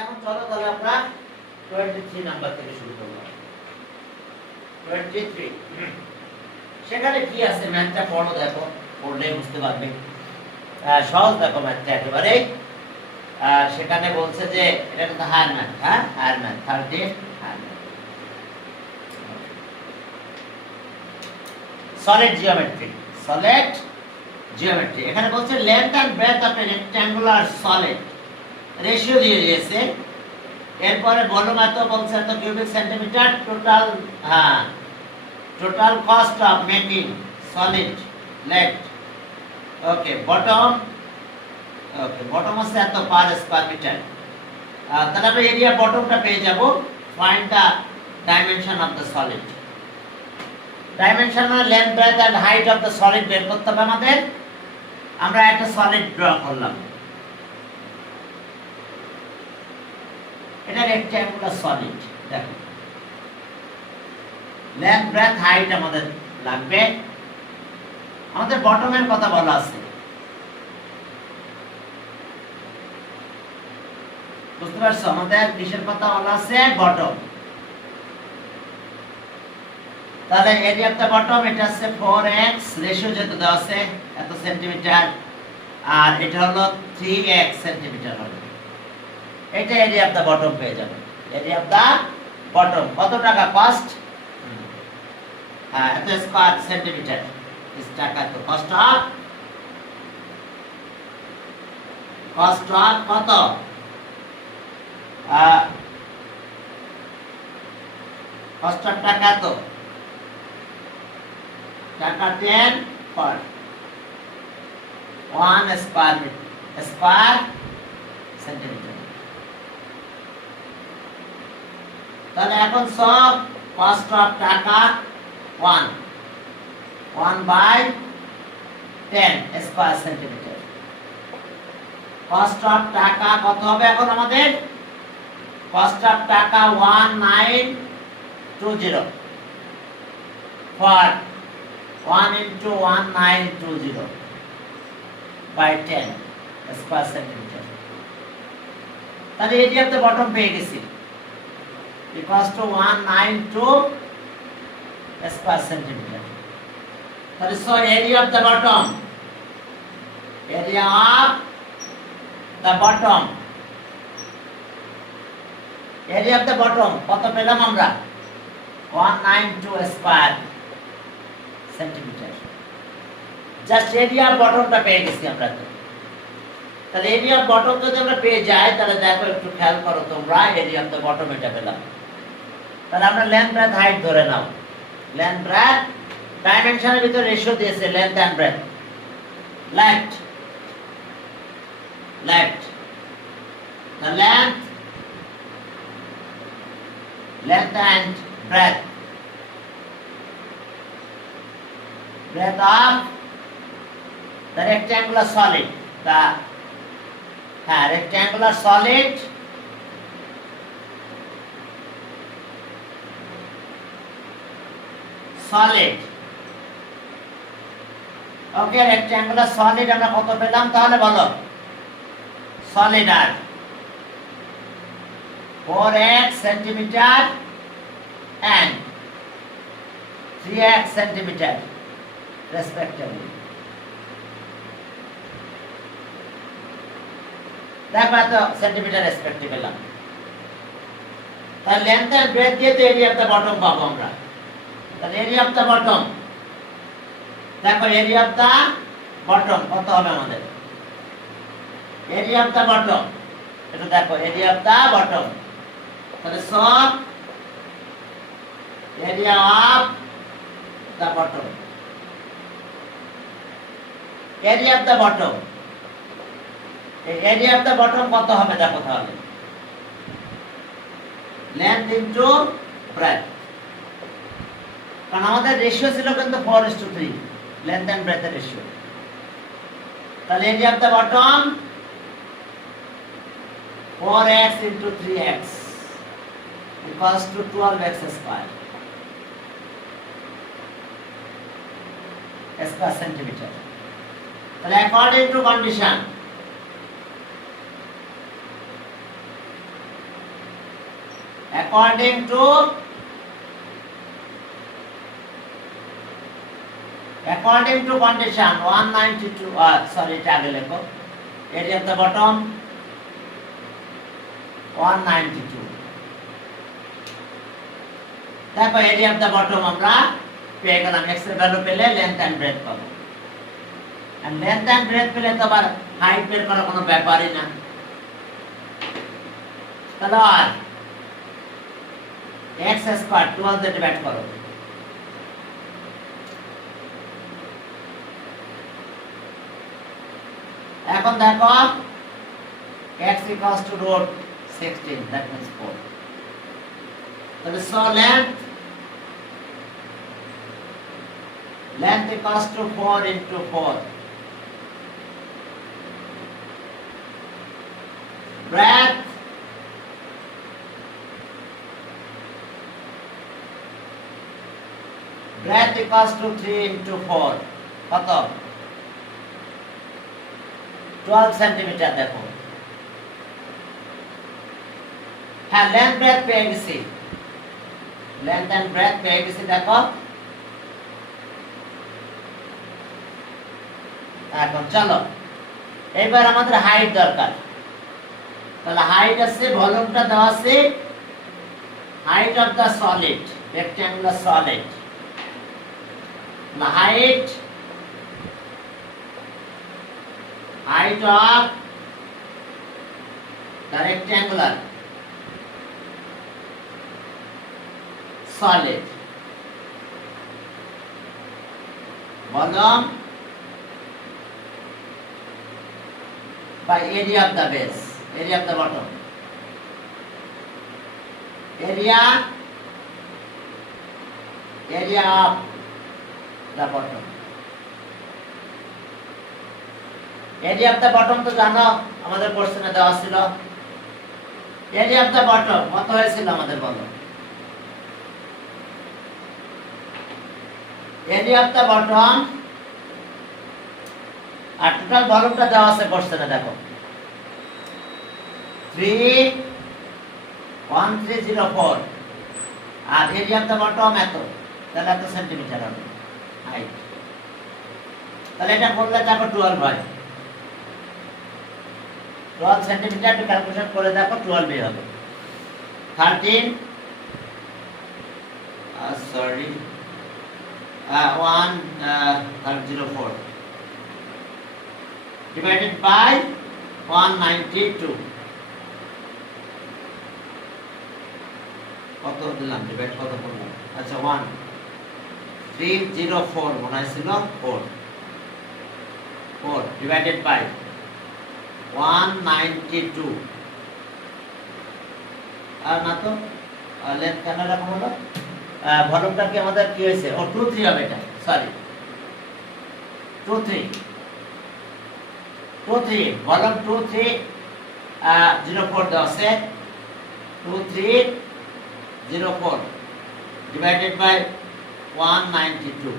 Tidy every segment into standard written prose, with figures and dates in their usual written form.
এখন চলো তাহলে আমরা 23 নাম্বার থেকে শুরু করব। 23 সেখানে কি আছে ম্যাথটা পড়ো, দেখো, পড়লে বুঝতে পারবে। সহজ দেখো ম্যাথটা একেবারে। সেখানে বলছে যে এটা কিন্তু higher math, higher math 30 higher math. Solid geometry, solid geometry. এখানে বলছে length and breadth of a rectangular solid, ratio দিয়ে দিয়েছে। এরপরে ভলিউম এত বলছে এত cubic centimetre, total total cost of making solid let. Okay, bottom হচ্ছে এত পার স্কয়ার মিটার। তাহলে আমরা এরিয়া বটমটা পেয়ে যাব। Find the dimension of the solid. Dimension মানে length breadth and height of the solid বের করতে হবে আমাদের। আমরা একটা সলিড ড্র করলাম, এটা রেক্ট্যাঙ্গুলার সলিড। দেখো লেন্থ ব্রেডথ হাইট আমাদের লাগবে। আমাদের বটমের কথা বলা আছে, বুঝতে পারছো? আমাদের কিসের কথা বলা আছে? বটম। তাহলে এরিয়া অফ দ্য বটম এটা আছে 4x, রেশিও যেটা দেওয়া আছে এত সেন্টিমিটার, আর এটা হলো 3x সেন্টিমিটার হবে। এটা এরিয়া অফ দ্য বটম পেয়ে যাবে। এরিয়া অফ দ্য বটম কত টাকা কস্ট? এত স্কয়ার সেন্টিমিটার ইস টাকা। তো কস্ট অফ কত? কস্ট অফ টাকা তো টাকা 10 per 1 স্কয়ার সেন্টিমিটার। তাহলে এখন সব কস্ট অফ টাকা 1/10 স্কয়ার সেন্টিমিটার। কস্ট অফ টাকা কত হবে এখন আমাদের? কস্ট অফ টাকা 1920 for 1 into 1920 by 10 square centimeter. তাহলে এরিয়া অফ দ্য বটম পেয়ে গেছি, equals to 192 square centimeter. তাহলে so area of the bottom, area of the bottom, area of the bottom কত পেলাম আমরা? 192 square centimetre. Just area of বটমটা পেয়ে গেছি আমরা। তো তাহলে এরিয়া অফ বটম যদি আমরা পেয়ে যাই, তাহলে দেখো একটু খেয়াল করো তোমরা, এরিয়া অফ দ্য বটম এটা পেলাম। তাহলে আমরা লেন্থ ব্রেডথ হাইট ধরে নাও। লেন্থ ব্রেডথ ডাইমেনশনের ভিতরে রেশিও দিয়েছে length and breadth. Left the length and breadth of the rectangular solid, the rectangular solid okay, rectangular solid আমরা কত পেলাম তাহলে বলো? সলিড আর 4x centimetre and 3x centimetre respectively. দেখো এত সেন্টিমিটার রেসপেক্টিভ পেলাম। তাহলে লেন্থ এন্ড ব্রেডথ দিয়ে তো এরিয়া অফ দ্য বটম পাবো আমরা। তাহলে এরিয়া অফ দ্য বটম, দেখো এরিয়া অফ দ্য বটম কত হবে আমাদের? এরিয়া অফ দ্য বটম এটা দেখো, এরিয়া অফ দ্য বটম। তাহলে সব area of the bottom, area of the bottom, area of the bottom কত হবে দেখো তাহলে? Length into breadth. কারণ আমাদের রেশিও ছিল কিন্তু 4:3 লেন্থ এন্ড ব্রেডথ এর রেশিও। তাহলে area of the bottom 4x into 3x equals to 12x square centimeter. তাহলে according to condition according to condition 192 sorry এটা আগে লেখো area of the bottom 192 দেখো area of the bottom আমরা পেয়ে গেলাম x এর ভ্যালু পেলে লেন্থ এন্ড ব্রেডথ পাবো আর লেন্থ এন্ড ব্রেডথ পেলে তো আবার হাইট বের করার কোনো ব্যাপারই না তাহলে আর x স্কয়ার 12 দিয়ে ডিভাইড করো এখন দেখো x equals to root 16 that means 4 তাহলে so length equals to 4 into 4 breadth equals to 3 into 4 কত 12 সেন্টিমিটার দেখো হ্যাঁ লেন্থ ব্রেথ পেয়ে গেছি লেন্থ এন্ড ব্রেথ পেয়ে গেছি দেখো এখন চলো এবার আমাদের হাইট দরকার তাহলে হাইট আছে ভলিউমটা দেওয়া আছে height of the solid rectangular solid the height of the rectangular solid volume by area of the base area of the bottom area of the bottom area of the bottom তো জানো আমাদের কোশ্চেনে দেওয়া ছিল area of the bottom কত হয়েছিল আমাদের বলো area of the bottom আর টোটাল ভলিউমটা দেওয়া আছে কোশ্চেনে দেখো 31304 আর area of the bottom এত তাহলে এত সেন্টিমিটার হবে হাইট তাহলে এটা করলে দেখো 12 হয় 12 সেন্টিমিটার ক্যালকুলেশন করে দেখো 12 এ হবে 13 সরি 1304 divided by 192 কত দিলাম ডিভাইড কত করলাম আচ্ছা 1304 মনে ছিল 4 divided by 192 আর না তো লেন্থ কেন রকম হলো ভলিউমটা কি আমাদের কি হয়েছে ও 23 হবে এটা সরি 23 ভলিউম 2304 দেওয়া আছে 2304 divided by 192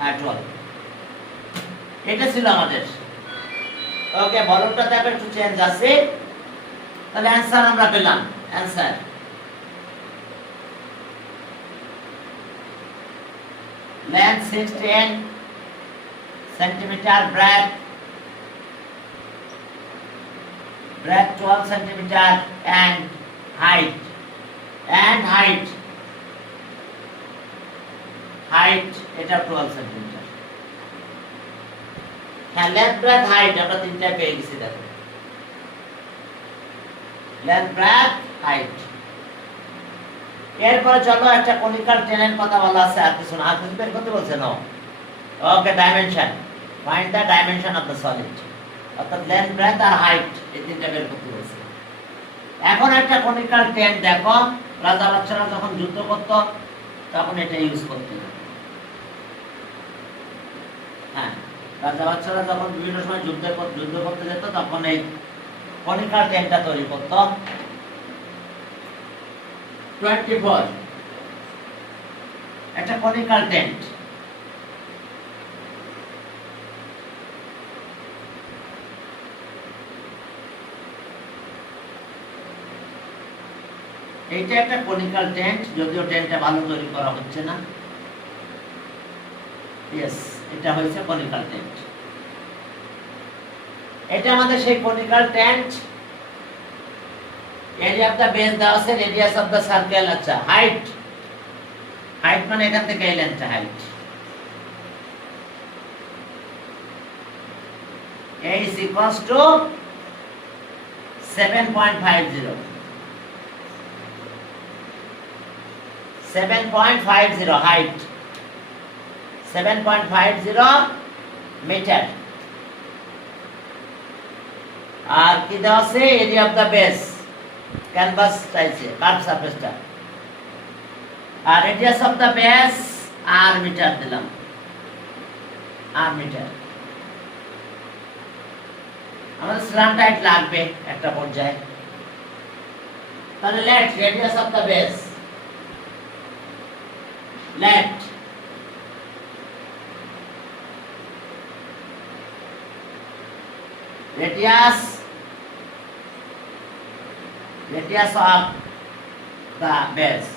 at all এটা ছিল আমাদের ওকে ভলিউমটা দেখো একটু চেঞ্জ আছে তাহলে অ্যানসার আমরা পেলাম answer length 16 centimeter breadth 12 centimeter and height এটা 12 সেন্টিমিটার হ্যাঁ লেন্থ ব্রেথ হাইট আমরা তিনটা পেয়ে গেছি দেখো লেন্থ ব্রেথ হাইট এরপর চলো একটা কনিক্যাল টেনের কথা বলা আছে আর কিছু না আর কিছু বের করতে বলছে না okay dimension find the dimension of the solid অর্থাৎ লেন্থ ব্রেথ আর হাইট এই তিনটা বের করতে বলছে এখন একটা কনিক্যাল টেন দেখো রাজা বাদশারা যখন যুদ্ধ করত তখন এটা ইউজ করতে হ্যাঁ রাজা বাদশারা যখন বিভিন্ন সময় যুদ্ধ করতে যেত তখন এই কনিক্যাল টেনটা তৈরি করত 24 একটা কনিক্যাল টেন্ট এইটা একটা কনিক্যাল টেন্ট, যদিও টেন্টটা ভালো তৈরি করা হচ্ছে না। ইয়েস, এটা হয়েছে কনিক্যাল টেন্ট। এটা আমাদের সেই conical tent. Area of the base দেওয়া আছে, রেডিয়াস অফ দা সার্কেল। আচ্ছা, হাইট, হাইট মানে এখান থেকে এই লেন্থটা height. A is equals to 7.50 7.50 height, 7.50 metre. আর কি দেওয়া আছে? Area of the base, canvas চাইছে, কার্ভ সারফেসটা। আর radius of the base r metre দিলাম, আর মিটার। আমাদের স্ল্যান্ট হাইট লাগবে একটা পর্যায়ে। তাহলে let radius of the base, let radius of the base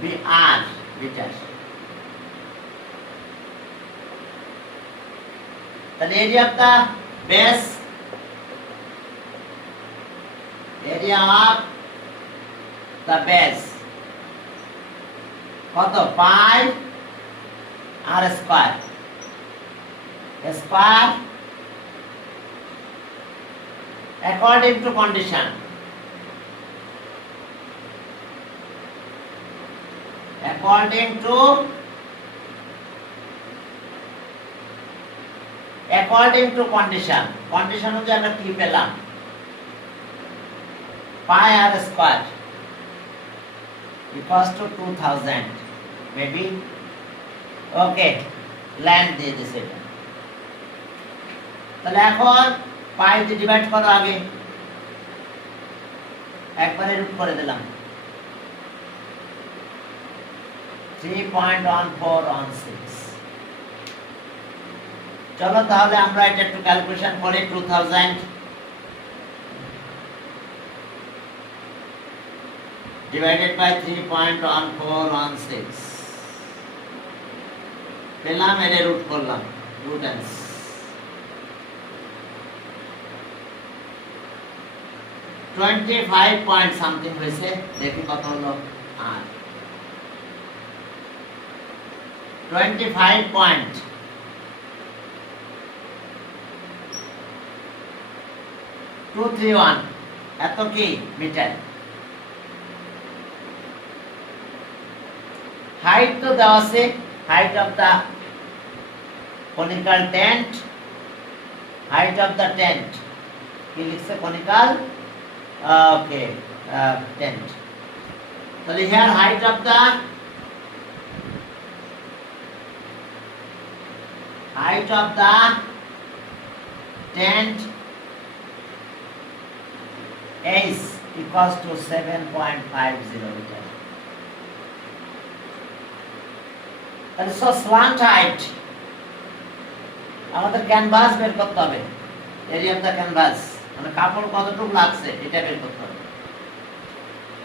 be r meter। তাহলে area of the base, area of the base কত? Pi r square, square according to condition, according to condition। Condition অনুযায়ী আমরা কি পেলাম? Pi r square equals to 2000 maybe। Okay, land দিয়ে দিছে এটা। তাহলে এখন পাই দিয়ে ডিভাইড করো, আগে একবারে রুট করে দিলাম 3.1416। চলো তাহলে আমরা এটা একটু ক্যালকুলেশন করি। 2000 divided by 3.1416 পেলাম, এর রুট করলাম, রুটেন্স 25 পয়েন্ট সামথিং হয়েছে। দেখি কত হলো। আর 25.231 এত কি মিটার। হাইট তো দেওয়া আছে, height of the conical tent, height of the tent কি লিখছে? Conical okay tent. তাহলে here height of the tent is equals to 7.50 meter। তাহলে সো স্ল্যান্ট হাইট আমাদের ক্যানভাস বের করতে হবে, এরিয়া অফ দা ক্যানভাস মানে কাপড় কতটুকু লাগছে এটা বের করতে হবে।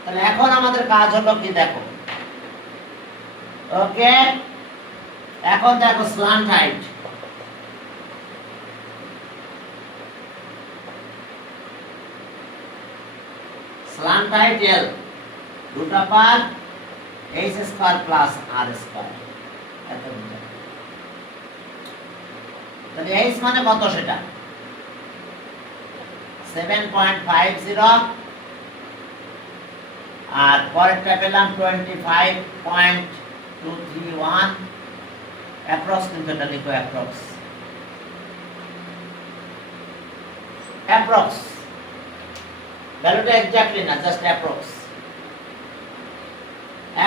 তাহলে এখন আমাদের কাজ হলো কি দেখো। ওকে, এখন দেখো slant height, slant height L root of h square plus r square এত মিটার। তাহলে h মানে কত? সেটা 7.50 আর পরেরটা পেলাম 25.231 অ্যাপ্রক্স, কিন্তু এটা লিখো অ্যাপ্রক্স, ভ্যালুটা এক্স্যাক্টলি না, জাস্ট অ্যাপ্রক্স।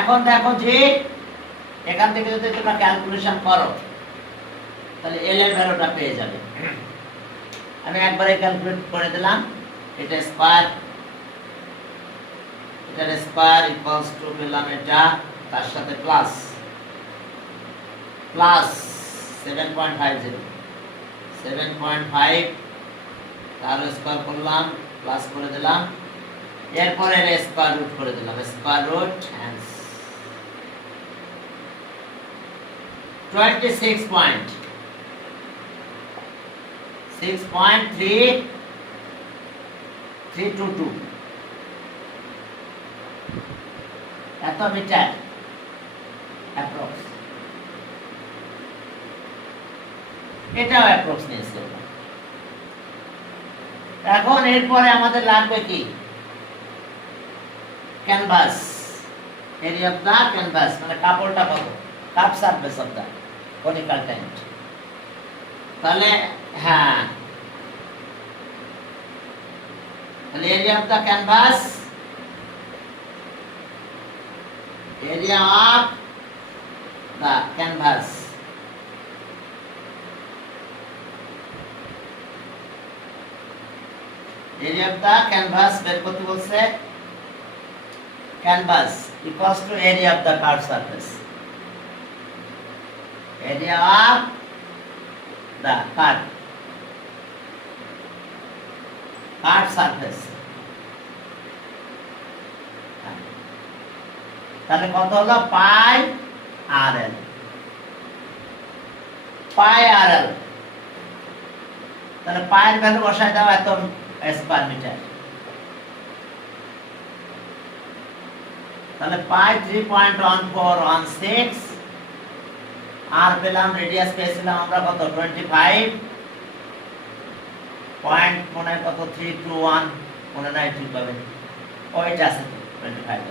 এখন দেখো যে এখান থেকে যদি তোমরা ক্যালকুলেশন করো তাহলে এল এর ভ্যালুটা পেয়ে যাবে। আমি একবারে ক্যালকুলেট করে দিলাম। এটা স্কয়ার, এটার স্কয়ার ইকুয়ালস টু পেলাম এটা, তার সাথে প্লাস 7.50 7.5 তার স্কয়ার করলাম প্লাস করে দিলাম, এরপরে স্কয়ার রুট করে দিলাম, স্কয়ার রুট এন্ড 26.6.3322 এত মিটার অ্যাপ্রক্স। এটাও অ্যাপ্রক্স নিয়েছি। এখন এরপরে আমাদের লাগবে কি, canvas, area of the canvas, মানে কাপড়টা কত, curve surface of the conical tent. তাহলে হ্যাঁ, তাহলে area of the canvas, area of the canvas area of the canvas বের করতে বলছে। Canvas equals to area of the curve surface, area of the curve surface. তাহলে কত হলো, পাই আর এল, পাই আর এল। তাহলে পায়ের ভ্যালু বসায় দাও এত স্কয়ার মিটার। তাহলে পাই 3.1416, আর পেলাম রেডিয়াস পেয়েছিলাম আমরা কত, 25 পয়েন্ট মনে কত 321 মনে নাই ঠিকভাবে, ওইটা আছে তো 25।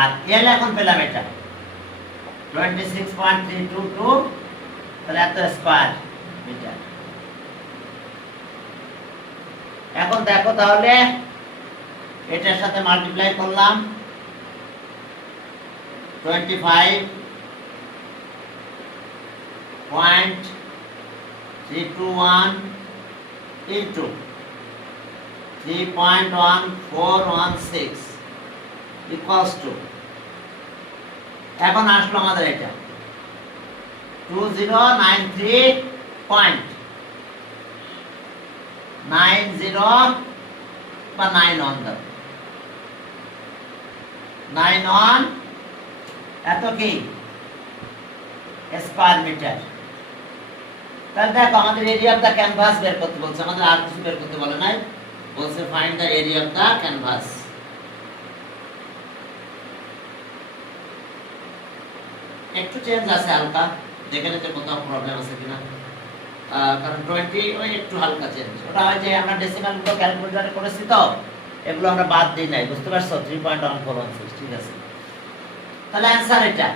আর এল এখন পেলাম এটা 26.322, তাহলে এত স্কয়ার মিটার। এখন দেখো তাহলে এটার সাথে মাল্টিপ্লাই করলাম, 25.321 into 3.1416 equals to, এখন আসলো আমাদের এটা 2093.90 বা 91 91 এত কি স্কয়ার মিটার। তাহলে দেখো আমাদের এরিয়া অফ দা ক্যানভাস বের করতে বলছে, আমাদের আর কিছু বের করতে বলে নাই, বলছে find the area of the canvas. একটু চেঞ্জ আছে হালকা, দেখে নিতে কোথাও প্রবলেম আছে কিনা, কারণ 20 ওই একটু হালকা চেঞ্জ, ওটা হয় যে আমরা ডেসিমাল গুলো ক্যালকুলেটরে করেছি তো, এগুলো আমরা বাদ দিই নাই, বুঝতে পারছো, 3.1416 ঠিক আছে। তাহলে অ্যানসার এটা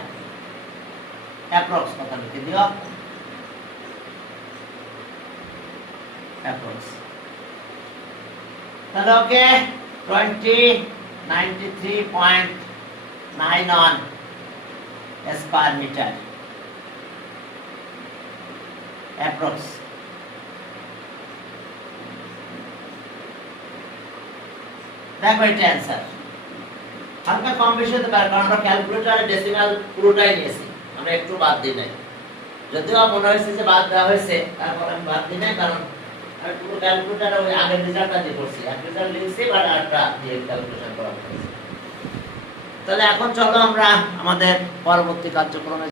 অ্যাপ্রক্স কত লিখে দিও, অ্যাপ্রক্স। তাহলে ওকে 2093.91 স্কয়ার মিটার অ্যাপ্রক্স। দেখো এটা অ্যানসার। হালকা কম বেশি হতে পারে, কারণ আমরা ক্যালকুলেটরে ডেসিমাল পুরোটাই নিয়েছি, আমরা একটু বাদ দিই নাই, যদিও মনে হয়েছে যে বাদ দেওয়া হয়েছে, তারপর আমি বাদ দিই নাই, কারণ আমি পুরো ক্যালকুলেটরে ওই আগের রেজাল্টটা দিয়ে করছি, এক রেজাল্ট লিখছি বাট আরটা দিয়ে ক্যালকুলেশন করা হয়েছে। তাহলে এখন চলো আমরা আমাদের পরবর্তী কার্যক্রমে